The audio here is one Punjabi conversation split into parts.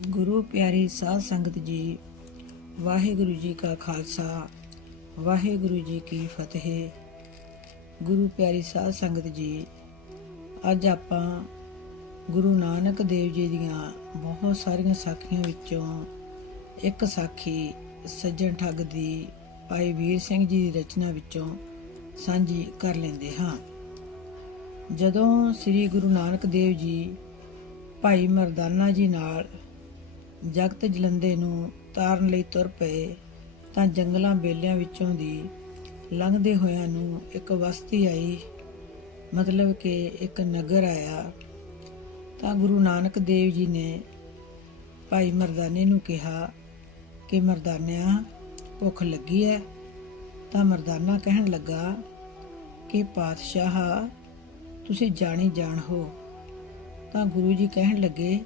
ਗੁਰੂ ਪਿਆਰੀ ਸਾਧ ਸੰਗਤ ਜੀ, ਵਾਹਿਗੁਰੂ ਜੀ ਕਾ ਖਾਲਸਾ, ਵਾਹਿਗੁਰੂ ਜੀ ਕੀ ਫਤਿਹ। ਗੁਰੂ ਪਿਆਰੀ ਸਾਧ ਸੰਗਤ ਜੀ, ਅੱਜ ਆਪਾਂ ਗੁਰੂ ਨਾਨਕ ਦੇਵ ਜੀ ਦੀਆਂ ਬਹੁਤ ਸਾਰੀਆਂ ਸਾਖੀਆਂ ਵਿੱਚੋਂ ਇੱਕ ਸਾਖੀ ਸੱਜਣ ਠੱਗ ਦੀ ਭਾਈ ਵੀਰ ਸਿੰਘ ਜੀ ਦੀ ਰਚਨਾ ਵਿੱਚੋਂ ਸਾਂਝੀ ਕਰ ਲੈਂਦੇ ਹਾਂ। ਜਦੋਂ ਸ੍ਰੀ ਗੁਰੂ ਨਾਨਕ ਦੇਵ ਜੀ ਭਾਈ ਮਰਦਾਨਾ ਜੀ ਨਾਲ ਜਗਤ ਜਲੰਧੇ ਨੂੰ ਤਾਰਨ ਲਈ ਤੁਰ ਪਏ ਤਾਂ ਜੰਗਲਾਂ ਬੇਲਿਆਂ ਵਿੱਚੋਂ ਦੀ ਲੰਘਦੇ ਹੋਇਆਂ ਨੂੰ ਇੱਕ ਬਸਤੀ ਆਈ, ਮਤਲਬ ਕਿ ਇੱਕ ਨਗਰ ਆਇਆ। ਤਾਂ ਗੁਰੂ ਨਾਨਕ ਦੇਵ ਜੀ ਨੇ ਭਾਈ ਮਰਦਾਨੇ ਨੂੰ ਕਿਹਾ ਕਿ ਮਰਦਾਨਿਆ, ਭੁੱਖ ਲੱਗੀ ਹੈ। ਤਾਂ ਮਰਦਾਨਾ ਕਹਿਣ ਲੱਗਾ ਕਿ ਪਾਤਸ਼ਾਹ, ਤੁਸੀਂ ਜਾਣੀ ਜਾਣ ਹੋ। ਤਾਂ ਗੁਰੂ ਜੀ ਕਹਿਣ ਲੱਗੇ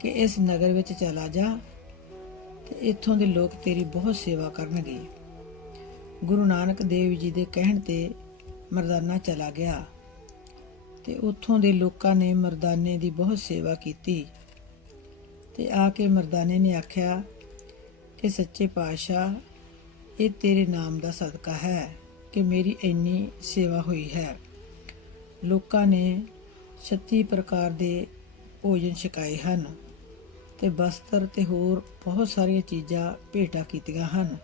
ਕਿ ਇਸ ਨਗਰ ਵਿੱਚ ਚਲਾ ਜਾ ਤੇ ਇੱਥੋਂ ਦੇ ਲੋਕ ਤੇਰੀ ਬਹੁਤ ਸੇਵਾ ਕਰਨਗੇ। ਗੁਰੂ ਨਾਨਕ ਦੇਵ ਜੀ ਦੇ ਕਹਿਣ ਤੇ ਮਰਦਾਨਾ ਚਲਾ ਗਿਆ ਤੇ ਉੱਥੋਂ ਦੇ ਲੋਕਾਂ ਨੇ ਮਰਦਾਨੇ ਦੀ ਬਹੁਤ ਸੇਵਾ ਕੀਤੀ। ਤੇ ਆ ਕੇ ਮਰਦਾਨੇ ਨੇ ਆਖਿਆ ਕਿ ਸੱਚੇ ਪਾਤਸ਼ਾਹ, ਇਹ ਤੇਰੇ ਨਾਮ ਦਾ ਸਦਕਾ ਹੈ ਕਿ ਮੇਰੀ ਇੰਨੀ ਸੇਵਾ ਹੋਈ ਹੈ। ਲੋਕਾਂ ਨੇ 36 ਪ੍ਰਕਾਰ ਦੇ ਭੋਜਨ ਛਕਾਏ ਹਨ ਤੇ ਬਸਤਰ ਤੇ ਹੋਰ ਬਹੁਤ ਸਾਰੀਆਂ ਚੀਜ਼ਾਂ ਭੇਟਾ ਕੀਤੀਆਂ ਹਨ।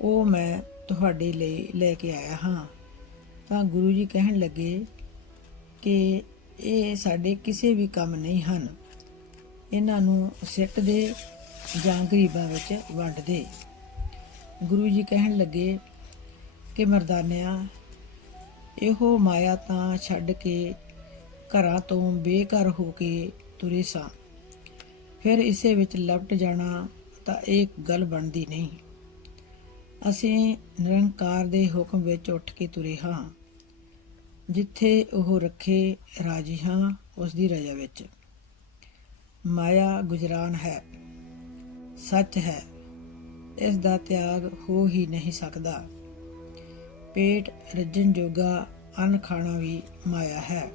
ਉਹ ਮੈਂ ਤੁਹਾਡੇ ਲਈ ਲੈ ਕੇ ਆਇਆ ਹਾਂ। ਤਾਂ ਗੁਰੂ ਜੀ ਕਹਿਣ ਲੱਗੇ ਕਿ ਇਹ ਸਾਡੇ ਕਿਸੇ ਵੀ ਕੰਮ ਨਹੀਂ ਹਨ, ਇਹਨਾਂ ਨੂੰ ਸਿੱਟ ਦੇ ਜਾਂ ਗਰੀਬਾਂ ਵਿੱਚ ਵੰਡ ਦੇ। ਗੁਰੂ ਜੀ ਕਹਿਣ ਲੱਗੇ ਕਿ ਮਰਦਾਨਿਆ, ਇਹੋ ਮਾਇਆ ਤਾਂ ਛੱਡ ਕੇ ਘਰਾਂ ਤੋਂ ਬੇਘਰ ਹੋ ਕੇ ਤੁਰੇ ਸਾਂ, ਫਿਰ ਇਸੇ ਵਿੱਚ ਲਪਟ ਜਾਣਾ ਤਾਂ ਇਹ ਗੱਲ ਬਣਦੀ ਨਹੀਂ। ਅਸੀਂ ਨਿਰੰਕਾਰ ਦੇ ਹੁਕਮ ਵਿੱਚ ਉੱਠ ਕੇ ਤੁਰੇ ਹਾਂ, ਜਿੱਥੇ ਉਹ ਰੱਖੇ ਰਾਜੀ ਹਾਂ ਉਸ ਦੀ ਰਜ਼ਾ ਵਿੱਚ। ਮਾਇਆ ਗੁਜਰਾਨ ਹੈ, ਸੱਚ ਹੈ, ਇਸ ਦਾ ਤਿਆਗ ਹੋ ਹੀ ਨਹੀਂ ਸਕਦਾ। ਪੇਟ ਰੱਜਣ ਜੋਗਾ ਅੰਨ ਖਾਣਾ ਵੀ ਮਾਇਆ ਹੈ।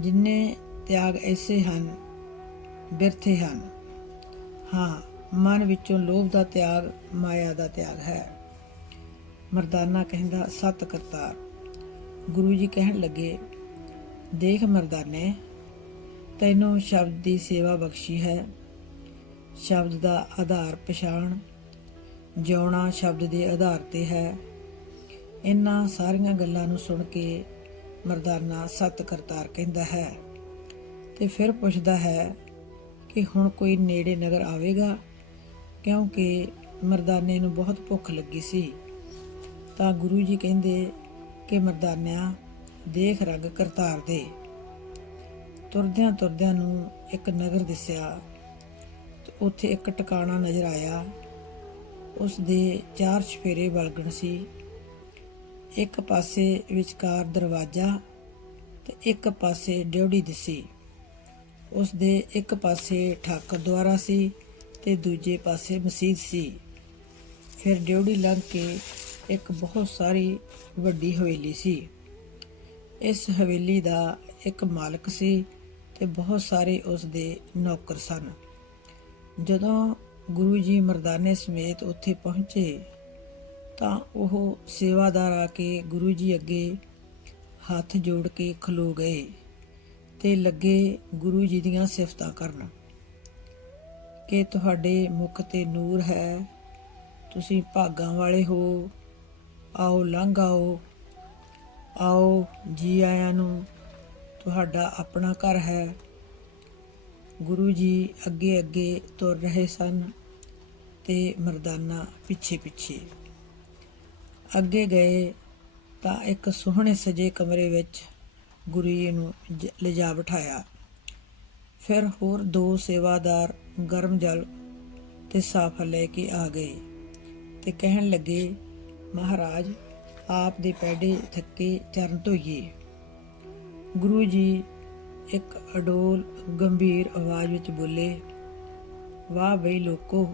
ਜਿੰਨੇ ਤਿਆਗ ਐਸੇ ਹਨ, ਬਿਰਥੇ ਹਨ। ਹਾਂ, ਮਨ ਵਿੱਚੋਂ ਲੋਭ ਦਾ ਤਿਆਗ ਮਾਇਆ ਦਾ ਤਿਆਗ ਹੈ। ਮਰਦਾਨਾ ਕਹਿੰਦਾ, ਸਤ ਕਰਤਾਰ। ਗੁਰੂ ਜੀ ਕਹਿਣ ਲੱਗੇ, ਦੇਖ ਮਰਦਾਨੇ, ਤੈਨੂੰ ਸ਼ਬਦ ਦੀ ਸੇਵਾ ਬਖਸ਼ੀ ਹੈ। ਸ਼ਬਦ ਦਾ ਆਧਾਰ ਪਛਾਣ, ਜਿਉਣਾ ਸ਼ਬਦ ਦੇ ਆਧਾਰ ਤੇ ਹੈ। ਇਹਨਾਂ ਸਾਰੀਆਂ ਗੱਲਾਂ ਨੂੰ ਸੁਣ ਕੇ ਮਰਦਾਨਾ ਸਤ ਕਰਤਾਰ ਕਹਿੰਦਾ ਹੈ ਤੇ ਫਿਰ ਪੁੱਛਦਾ ਹੈ ਕਿ ਹੁਣ ਕੋਈ ਨੇੜੇ ਨਗਰ ਆਵੇਗਾ, ਕਿਉਂਕਿ ਮਰਦਾਨੇ ਨੂੰ ਬਹੁਤ ਭੁੱਖ ਲੱਗੀ ਸੀ। ਤਾਂ ਗੁਰੂ ਜੀ ਕਹਿੰਦੇ ਕਿ ਮਰਦਾਨਿਆ, ਦੇਖ ਰੰਗ ਕਰਤਾਰ ਦੇ। ਤੁਰਦਿਆਂ ਤੁਰਦਿਆਂ ਨੂੰ ਇੱਕ ਨਗਰ ਦਿਸਿਆ ਤੇ ਉੱਥੇ ਇੱਕ ਟਿਕਾਣਾ ਨਜ਼ਰ ਆਇਆ। ਉਸ ਦੇ 4 ਚੁਫੇਰੇ ਵਲਗਣ ਸੀ। ਇੱਕ ਪਾਸੇ ਵਿਚਕਾਰ ਦਰਵਾਜ਼ਾ ਤੇ ਇੱਕ ਪਾਸੇ ਡਿਉਢੀ ਦਿਸੀ। ਉਸ ਦੇ ਇੱਕ ਪਾਸੇ ਠਾਕਰ ਦੁਆਰਾ ਸੀ ਤੇ ਦੂਜੇ ਪਾਸੇ ਮਸੀਤ ਸੀ। ਫਿਰ ਡਿਉਢੀ ਲੰਘ ਕੇ ਇੱਕ ਬਹੁਤ ਸਾਰੀ ਵੱਡੀ ਹਵੇਲੀ ਸੀ। ਇਸ ਹਵੇਲੀ ਦਾ ਇੱਕ ਮਾਲਕ ਸੀ ਤੇ ਬਹੁਤ ਸਾਰੇ ਉਸ ਦੇ ਨੌਕਰ ਸਨ। ਜਦੋਂ ਗੁਰੂ ਜੀ ਮਰਦਾਨੇ ਸਮੇਤ ਉੱਥੇ ਪਹੁੰਚੇ ਤਾਂ ਉਹ ਸੇਵਾਦਾਰ ਆ ਕੇ ਗੁਰੂ ਜੀ ਅੱਗੇ ਹੱਥ ਜੋੜ ਕੇ ਖਲੋ ਗਏ ਤੇ ਲੱਗੇ ਗੁਰੂ ਜੀ ਦੀਆਂ ਸਿਫਤਾਂ ਕਰਨ ਕਿ ਤੁਹਾਡੇ ਮੁਖ ਤੇ ਨੂਰ ਹੈ, ਤੁਸੀਂ ਭਾਗਾਂ ਵਾਲੇ ਹੋ, ਆਓ ਲੰਘ ਆਓ, ਆਓ ਜੀ ਆਇਆਂ ਨੂੰ, ਤੁਹਾਡਾ ਆਪਣਾ ਘਰ ਹੈ। ਗੁਰੂ ਜੀ ਅੱਗੇ ਅੱਗੇ ਤੁਰ ਰਹੇ ਸਨ ਤੇ ਮਰਦਾਨਾ ਪਿੱਛੇ ਪਿੱਛੇ। ਅੱਗੇ ਗਏ ਤਾਂ ਇੱਕ ਸੋਹਣੇ ਸਜੇ ਕਮਰੇ ਵਿੱਚ ਗੁਰੂ ਜੀ ਨੂੰ ਲਿਜਾ ਬਿਠਾਇਆ। ਫਿਰ ਹੋਰ 2 ਸੇਵਾਦਾਰ ਗਰਮ ਜਲ ਤੇ ਸਾਫਾ ਲੈ ਕੇ ਆ ਗਏ ਤੇ ਕਹਿਣ ਲੱਗੇ, ਮਹਾਰਾਜ, ਆਪ ਦੇ ਪੈਡੇ ਥੱਕੇ ਚਰਨ ਧੋਈਏ। ਗੁਰੂ ਜੀ ਇੱਕ ਅਡੋਲ ਗੰਭੀਰ ਆਵਾਜ਼ ਵਿੱਚ ਬੋਲੇ, ਵਾਹ ਬਈ ਲੋਕੋ,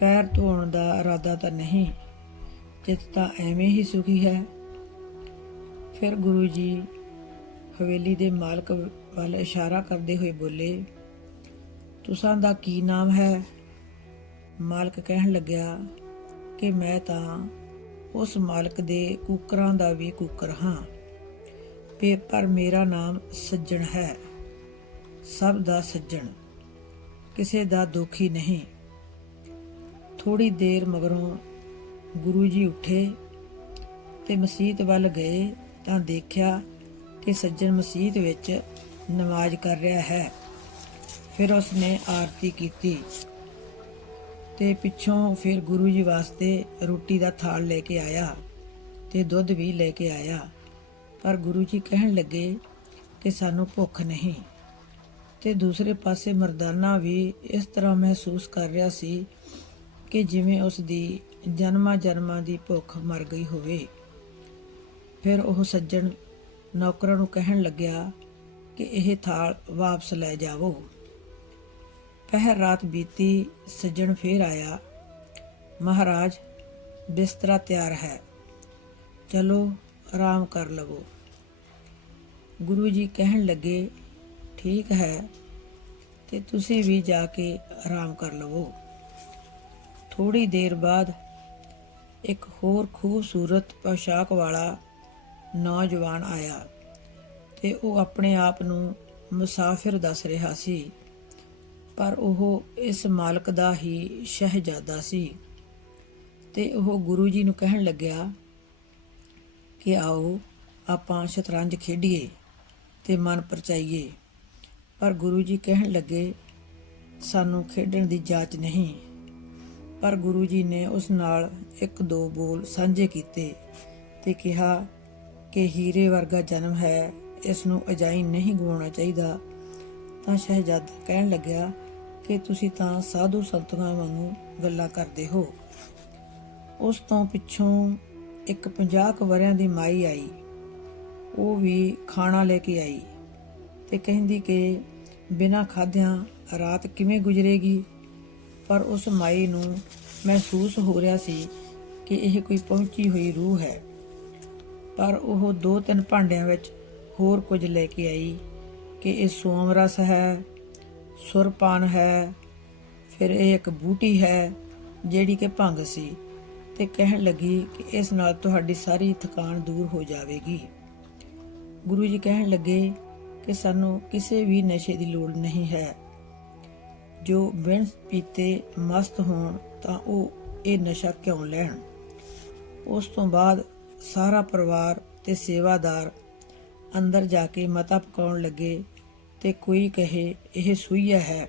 ਪੈਰ ਧੋਣ ਦਾ ਇਰਾਦਾ ਤਾਂ ਨਹੀਂ, ਚਿੱਤ ਤਾਂ ਐਵੇਂ ਹੀ ਸੁਖੀ ਹੈ। ਫਿਰ ਗੁਰੂ ਜੀ ਹਵੇਲੀ ਦੇ ਮਾਲਕ ਵੱਲ ਇਸ਼ਾਰਾ ਕਰਦੇ ਹੋਏ ਬੋਲੇ, ਤੁਸਾਂ ਦਾ ਕੀ ਨਾਮ ਹੈ? ਮਾਲਕ ਕਹਿਣ ਲੱਗਿਆ ਕਿ ਮੈਂ ਤਾਂ ਉਸ ਮਾਲਕ ਦੇ ਕੁੱਕਰਾਂ ਦਾ ਵੀ ਕੁੱਕਰ ਹਾਂ, ਪਰ ਮੇਰਾ ਨਾਮ ਸੱਜਣ ਹੈ, ਸਭ ਦਾ ਸੱਜਣ, ਕਿਸੇ ਦਾ ਦੋਖੀ ਨਹੀਂ। ਥੋੜੀ ਦੇਰ ਮਗਰੋਂ ਗੁਰੂ ਜੀ ਉੱਠੇ ਤੇ ਮਸੀਤ ਵੱਲ ਗਏ ਤਾਂ ਦੇਖਿਆ ਕਿ ਸੱਜਣ ਮਸੀਤ ਵਿੱਚ ਨਮਾਜ਼ ਕਰ ਰਿਹਾ ਹੈ। ਫਿਰ ਉਸਨੇ ਆਰਤੀ ਕੀਤੀ ਤੇ ਪਿੱਛੋਂ ਫਿਰ ਗੁਰੂ ਜੀ ਵਾਸਤੇ ਰੋਟੀ ਦਾ ਥਾਲ ਲੈ ਕੇ ਆਇਆ ਤੇ ਦੁੱਧ ਵੀ ਲੈ ਕੇ ਆਇਆ। ਪਰ ਗੁਰੂ ਜੀ ਕਹਿਣ ਲੱਗੇ ਕਿ ਸਾਨੂੰ ਭੁੱਖ ਨਹੀਂ। ਤੇ ਦੂਸਰੇ ਪਾਸੇ ਮਰਦਾਨਾ ਵੀ ਇਸ ਤਰ੍ਹਾਂ ਮਹਿਸੂਸ ਕਰ ਰਿਹਾ ਸੀ ਕਿ ਜਿਵੇਂ ਉਸ ਦੀ ਜਨਮਾਂ ਜਨਮਾਂ ਦੀ ਭੁੱਖ ਮਰ ਗਈ ਹੋਵੇ। ਫਿਰ ਉਹ ਸੱਜਣ ਨੌਕਰਾਂ ਨੂੰ ਕਹਿਣ ਲੱਗਿਆ ਕਿ ਇਹ ਥਾਲ ਵਾਪਸ ਲੈ ਜਾਵੋ। ਪਹਿਰ ਰਾਤ ਬੀਤੀ, ਸੱਜਣ ਫੇਰ ਆਇਆ। ਮਹਾਰਾਜ, ਬਿਸਤਰਾ ਤਿਆਰ ਹੈ, ਚਲੋ ਆਰਾਮ ਕਰ ਲਵੋ। ਗੁਰੂ ਜੀ ਕਹਿਣ ਲੱਗੇ ਠੀਕ ਹੈ, ਤੇ ਤੁਸੀਂ ਵੀ ਜਾ ਕੇ ਆਰਾਮ ਕਰ ਲਵੋ। ਥੋੜੀ ਦੇਰ ਬਾਅਦ ਇੱਕ ਹੋਰ ਖੂਬਸੂਰਤ ਪੋਸ਼ਾਕ ਵਾਲਾ ਨੌਜਵਾਨ ਆਇਆ ਤੇ ਉਹ ਆਪਣੇ ਆਪ ਨੂੰ ਮੁਸਾਫਿਰ ਦੱਸ ਰਿਹਾ ਸੀ, ਪਰ ਉਹ ਇਸ ਮਾਲਕ ਦਾ ਹੀ ਸ਼ਹਿਜ਼ਾਦਾ ਸੀ। ਤੇ ਉਹ ਗੁਰੂ ਜੀ ਨੂੰ ਕਹਿਣ ਲੱਗਿਆ ਕਿ ਆਓ ਆਪਾਂ ਸ਼ਤਰੰਜ ਖੇਡੀਏ ਤੇ ਮਨ ਪਰਚਾਈਏ। ਪਰ ਗੁਰੂ ਜੀ ਕਹਿਣ ਲੱਗੇ ਸਾਨੂੰ ਖੇਡਣ ਦੀ ਜਾਚ ਨਹੀਂ। ਪਰ ਗੁਰੂ ਜੀ ਨੇ ਉਸ ਨਾਲ ਇੱਕ ਦੋ ਬੋਲ ਸਾਂਝੇ ਕੀਤੇ ਤੇ ਕਿਹਾ ਕਿ ਹੀਰੇ ਵਰਗਾ ਜਨਮ ਹੈ, ਇਸ ਨੂੰ ਅਜਾਈਂ ਨਹੀਂ ਗਵਾਉਣਾ ਚਾਹੀਦਾ। ਤਾਂ ਸ਼ਹਿਜ਼ਾਦਾ ਕਹਿਣ ਲੱਗਿਆ ਕਿ ਤੁਸੀਂ ਤਾਂ ਸਾਧੂ ਸੰਤਾਂ ਵਾਂਗੂ ਗੱਲਾਂ ਕਰਦੇ ਹੋ। ਉਸ ਤੋਂ ਪਿੱਛੋਂ ਇੱਕ 50 ਕੁ ਵਰ੍ਹਿਆਂ ਦੀ ਮਾਈ ਆਈ। ਉਹ ਵੀ ਖਾਣਾ ਲੈ ਕੇ ਆਈ ਤੇ ਕਹਿੰਦੀ ਕਿ ਬਿਨਾਂ ਖਾਧਿਆਂ ਰਾਤ ਕਿਵੇਂ ਗੁਜ਼ਰੇਗੀ। ਪਰ ਉਸ ਮਾਈ ਨੂੰ ਮਹਿਸੂਸ ਹੋ ਰਿਹਾ ਸੀ ਕਿ ਇਹ ਕੋਈ ਪਹੁੰਚੀ ਹੋਈ ਰੂਹ ਹੈ। ਪਰ ਉਹ 2-3 ਭਾਂਡਿਆਂ ਵਿੱਚ ਹੋਰ ਕੁਝ ਲੈ ਕੇ ਆਈ ਕਿ ਇਹ ਸੋਮ ਰਸ ਹੈ, ਸੁਰਪਾਨ ਹੈ, ਫਿਰ ਇਹ ਇੱਕ ਬੂਟੀ ਹੈ ਜਿਹੜੀ ਕਿ ਭੰਗ ਸੀ, ਤੇ ਕਹਿਣ ਲੱਗੀ ਕਿ ਇਸ ਨਾਲ ਤੁਹਾਡੀ ਸਾਰੀ ਥਕਾਨ ਦੂਰ ਹੋ ਜਾਵੇਗੀ। ਗੁਰੂ ਜੀ ਕਹਿਣ ਲੱਗੇ ਕਿ ਸਾਨੂੰ ਕਿਸੇ ਵੀ ਨਸ਼ੇ ਦੀ ਲੋੜ ਨਹੀਂ ਹੈ। ਜੋ ਬਿਨ ਪੀਤੇ ਮਸਤ ਹੋਣ ਤਾਂ ਉਹ ਇਹ ਨਸ਼ਾ ਕਿਉਂ ਲੈਣ। ਉਸ ਤੋਂ ਬਾਅਦ ਸਾਰਾ ਪਰਿਵਾਰ ਤੇ ਸੇਵਾਦਾਰ ਅੰਦਰ ਜਾ ਕੇ ਮਤਾ ਪਕਾਉਣ ਲੱਗੇ ਤੇ ਕੋਈ ਕਹੇ ਇਹ ਸੂਈਆ ਹੈ,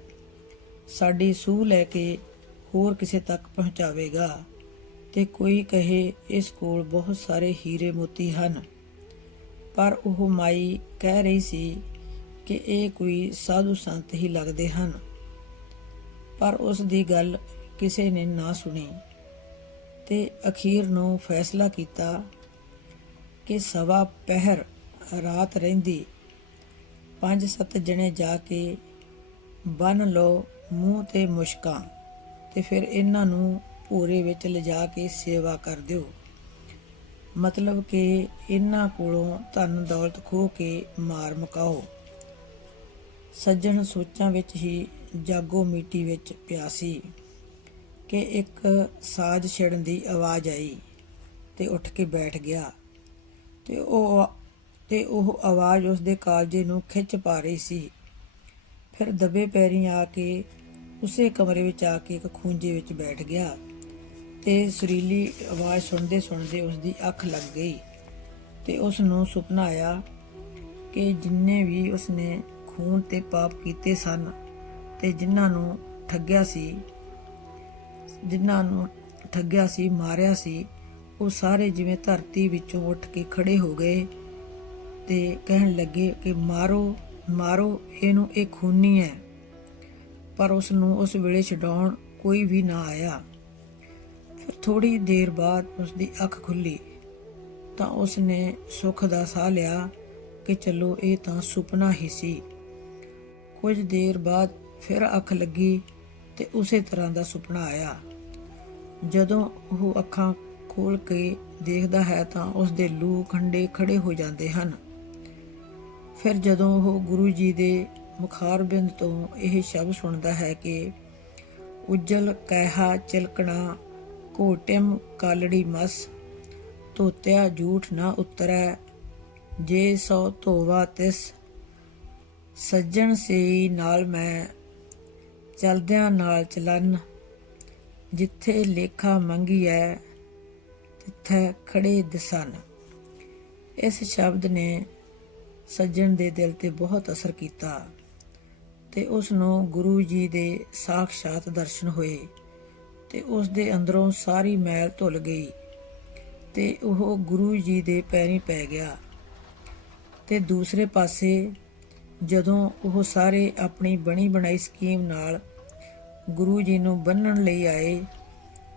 ਸਾਡੀ ਸੂਹ ਲੈ ਕੇ ਹੋਰ ਕਿਸੇ ਤੱਕ ਪਹੁੰਚਾਵੇਗਾ, ਤੇ ਕੋਈ ਕਹੇ ਇਸ ਕੋਲ ਬਹੁਤ ਸਾਰੇ ਹੀਰੇ ਮੋਤੀ ਹਨ। ਪਰ ਉਹ ਮਾਈ ਕਹਿ ਰਹੀ ਸੀ ਕਿ ਇਹ ਕੋਈ ਸਾਧੂ ਸੰਤ ਹੀ ਲੱਗਦੇ ਹਨ। ਪਰ ਉਸ ਦੀ ਗੱਲ ਕਿਸੇ ਨੇ ਨਾ ਸੁਣੀ ਤੇ ਅਖੀਰ ਨੂੰ ਫੈਸਲਾ ਕੀਤਾ ਕਿ ਸਵਾ ਪਹਿਰ ਰਾਤ ਰਹਿੰਦੀ 5-7 ਜਣੇ ਜਾ ਕੇ ਬੰਨ ਲਓ ਮੂੰਹ ਤੇ ਮੁਸ਼ਕਾਂ ਤੇ ਫਿਰ ਇਹਨਾਂ ਨੂੰ ਭੋਰੇ ਵਿੱਚ ਲਿਜਾ ਕੇ ਸੇਵਾ ਕਰ ਦਿਓ। ਮਤਲਬ ਕਿ ਇਹਨਾਂ ਕੋਲੋਂ ਧਨ ਦੌਲਤ ਖੋਹ ਕੇ ਮਾਰ ਮੁਕਾਓ। ਸੱਜਣ ਸੋਚਾਂ ਵਿੱਚ ਹੀ ਜਾਗੋ ਮੀਟੀ ਵਿੱਚ ਪਿਆ ਸੀ ਕਿ ਇੱਕ ਸਾਜ਼ ਛੇੜਨ ਦੀ ਆਵਾਜ਼ ਆਈ ਤੇ ਉੱਠ ਕੇ ਬੈਠ ਗਿਆ ਤੇ ਉਹ ਆਵਾਜ਼ ਉਸਦੇ ਕਾਲਜੇ ਨੂੰ ਖਿੱਚ ਪਾ ਰਹੀ ਸੀ। ਫਿਰ ਦਬੇ ਪੈਰੀਂ ਆ ਕੇ ਉਸੇ ਕਮਰੇ ਵਿੱਚ ਆ ਕੇ ਇੱਕ ਖੂੰਜੇ ਵਿੱਚ ਬੈਠ ਗਿਆ ਤੇ ਸੁਰੀਲੀ ਆਵਾਜ਼ ਸੁਣਦੇ ਸੁਣਦੇ ਉਸਦੀ ਅੱਖ ਲੱਗ ਗਈ ਤੇ ਉਸ ਨੂੰ ਸੁਪਨਾ ਆਇਆ ਕਿ ਜਿੰਨੇ ਵੀ ਉਸਨੇ ਖੂਨ ਤੇ ਪਾਪ ਕੀਤੇ ਸਨ ਤੇ ਜਿਨ੍ਹਾਂ ਨੂੰ ਠੱਗਿਆ ਸੀ ਮਾਰਿਆ ਸੀ, ਉਹ ਸਾਰੇ ਜਿਵੇਂ ਧਰਤੀ ਵਿੱਚੋਂ ਉੱਠ ਕੇ ਖੜੇ ਹੋ ਗਏ ਤੇ ਕਹਿਣ ਲੱਗੇ ਕਿ ਮਾਰੋ ਮਾਰੋ ਇਹਨੂੰ, ਇਹ ਖੂਨੀ ਹੈ। ਪਰ ਉਸ ਨੂੰ ਉਸ ਵੇਲੇ ਛਡਾਉਣ ਕੋਈ ਵੀ ਨਾ ਆਇਆ। ਫਿਰ ਥੋੜੀ ਦੇਰ ਬਾਅਦ ਉਸਦੀ ਅੱਖ ਖੁੱਲੀ ਤਾਂ ਉਸਨੇ ਸੁੱਖ ਦਾ ਸਾਹ ਲਿਆ ਕਿ ਚਲੋ ਇਹ ਤਾਂ ਸੁਪਨਾ ਹੀ ਸੀ। ਕੁਝ ਦੇਰ ਬਾਅਦ ਫਿਰ ਅੱਖ ਲੱਗੀ ਤੇ ਉਸੇ ਤਰ੍ਹਾਂ ਦਾ ਸੁਪਨਾ ਆਇਆ। ਜਦੋਂ ਉਹ ਅੱਖਾਂ ਖੋਲ ਕੇ ਦੇਖਦਾ ਹੈ ਤਾਂ ਉਸਦੇ ਲੂ ਕੰਡੇ ਖੜੇ ਹੋ ਜਾਂਦੇ ਹਨ। ਫਿਰ ਜਦੋਂ ਉਹ ਗੁਰੂ ਜੀ ਦੇ ਮੁਖਾਰਬਿੰਦ ਤੋਂ ਇਹ ਸ਼ਬਦ ਸੁਣਦਾ ਹੈ ਕਿ ਉਜਲ ਕਹਿਹਾ ਚਿਲਕਣਾ ਘੋਟਿਮ ਕਾਲੜੀ ਮਸ ਧੋਤਿਆ ਝੂਠ ਨਾ ਉਤਰੈ ਜੇ ਸੋ ਧੋਵਾ ਤਿਸ ਸੱਜਣ ਸੇਈ ਨਾਲ ਮੈਂ ਚਲਦਿਆਂ ਨਾਲ ਚਲਨ ਜਿੱਥੇ ਲੇਖਾ ਮੰਗੀਐ ਤਿੱਥੈ ਖੜੇ ਦਿਸਨ। ਇਸ ਸ਼ਬਦ ਨੇ ਸੱਜਣ ਦੇ ਦਿਲ ਤੇ ਬਹੁਤ ਅਸਰ ਕੀਤਾ ਤੇ ਉਸ ਨੂੰ ਗੁਰੂ ਜੀ ਦੇ ਸਾਖਸ਼ਾਤ ਦਰਸ਼ਨ ਹੋਏ ਤੇ ਉਸ ਦੇ ਅੰਦਰੋਂ ਸਾਰੀ ਮੈਲ ਧੁਲ ਗਈ ਤੇ ਉਹ ਗੁਰੂ ਜੀ ਦੇ ਪੈਰੀਂ ਪੈ ਗਿਆ। ਤੇ ਦੂਸਰੇ ਪਾਸੇ ਜਦੋਂ ਉਹ ਸਾਰੇ ਆਪਣੀ ਬਣੀ ਬਣਾਈ ਸਕੀਮ ਨਾਲ ਗੁਰੂ ਜੀ ਨੂੰ ਬੰਨਣ ਲਈ ਆਏ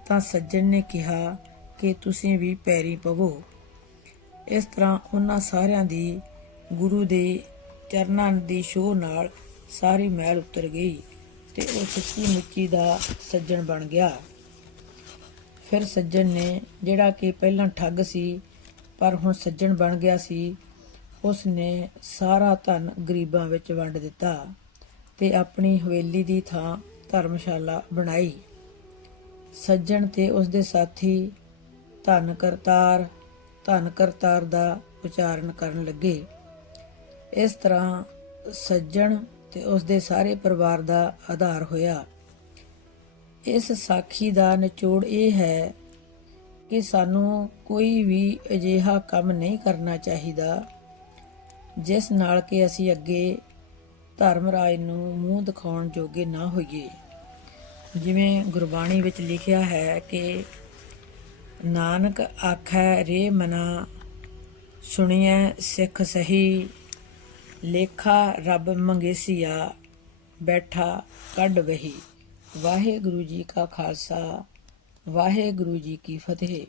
ਤਾਂ ਸੱਜਣ ਨੇ ਕਿਹਾ ਕਿ ਤੁਸੀਂ ਵੀ ਪੈਰੀਂ ਪਵੋ। ਇਸ ਤਰ੍ਹਾਂ ਉਹਨਾਂ ਸਾਰਿਆਂ ਦੀ ਗੁਰੂ ਦੇ ਚਰਨਾਂ ਦੀ ਛੋਹ ਨਾਲ ਸਾਰੀ ਮੈਲ ਉਤਰ ਗਈ ਤੇ ਉਹ ਸੱਚੀ ਮੁੱਚੀ ਦਾ ਸੱਜਣ ਬਣ ਗਿਆ। ਫਿਰ ਸੱਜਣ ਨੇ, ਜਿਹੜਾ ਕਿ ਪਹਿਲਾਂ ਠੱਗ ਸੀ ਪਰ ਹੁਣ ਸੱਜਣ ਬਣ ਗਿਆ ਸੀ, ਉਸ ਨੇ ਸਾਰਾ ਧਨ ਗਰੀਬਾਂ ਵਿੱਚ ਵੰਡ ਦਿੱਤਾ ਤੇ ਆਪਣੀ ਹਵੇਲੀ ਦੀ ਥਾਂ ਧਰਮਸ਼ਾਲਾ ਬਣਾਈ। ਸੱਜਣ ਤੇ ਉਸ ਦੇ ਸਾਥੀ ਧੰਨ ਕਰਤਾਰ ਦਾ ਉਚਾਰਨ ਕਰਨ ਲੱਗੇ। ਇਸ ਤਰ੍ਹਾਂ ਸੱਜਣ ਤੇ ਉਸ ਦੇ ਸਾਰੇ ਪਰਿਵਾਰ ਦਾ ਆਧਾਰ ਹੋਇਆ। ਇਸ ਸਾਖੀ ਦਾ ਨਿਚੋੜ ਇਹ ਹੈ ਕਿ ਸਾਨੂੰ ਕੋਈ ਵੀ ਅਜਿਹਾ ਕੰਮ ਨਹੀਂ ਕਰਨਾ ਚਾਹੀਦਾ ਜਿਸ ਨਾਲ ਕਿ ਅਸੀਂ ਅੱਗੇ ਧਰਮਰਾਜ ਨੂੰ ਮੂੰਹ ਦਿਖਾਉਣ ਜੋਗੇ ਨਾ ਹੋਈਏ। ਜਿਵੇਂ ਗੁਰਬਾਣੀ ਵਿੱਚ ਲਿਖਿਆ ਹੈ ਕਿ ਨਾਨਕ ਆਖੈ ਰੇ ਮਨਾ ਸੁਣੀਐ ਸਿੱਖ ਸਹੀ ਲੇਖਾ ਰੱਬ ਮੰਗੇਸੀਆ ਬੈਠਾ ਕੱਢ ਵਹੀ। ਵਾਹਿਗੁਰੂ ਜੀ ਕਾ ਖਾਲਸਾ ਵਾਹਿਗੁਰੂ ਜੀ ਕੀ ਫਤਿਹ।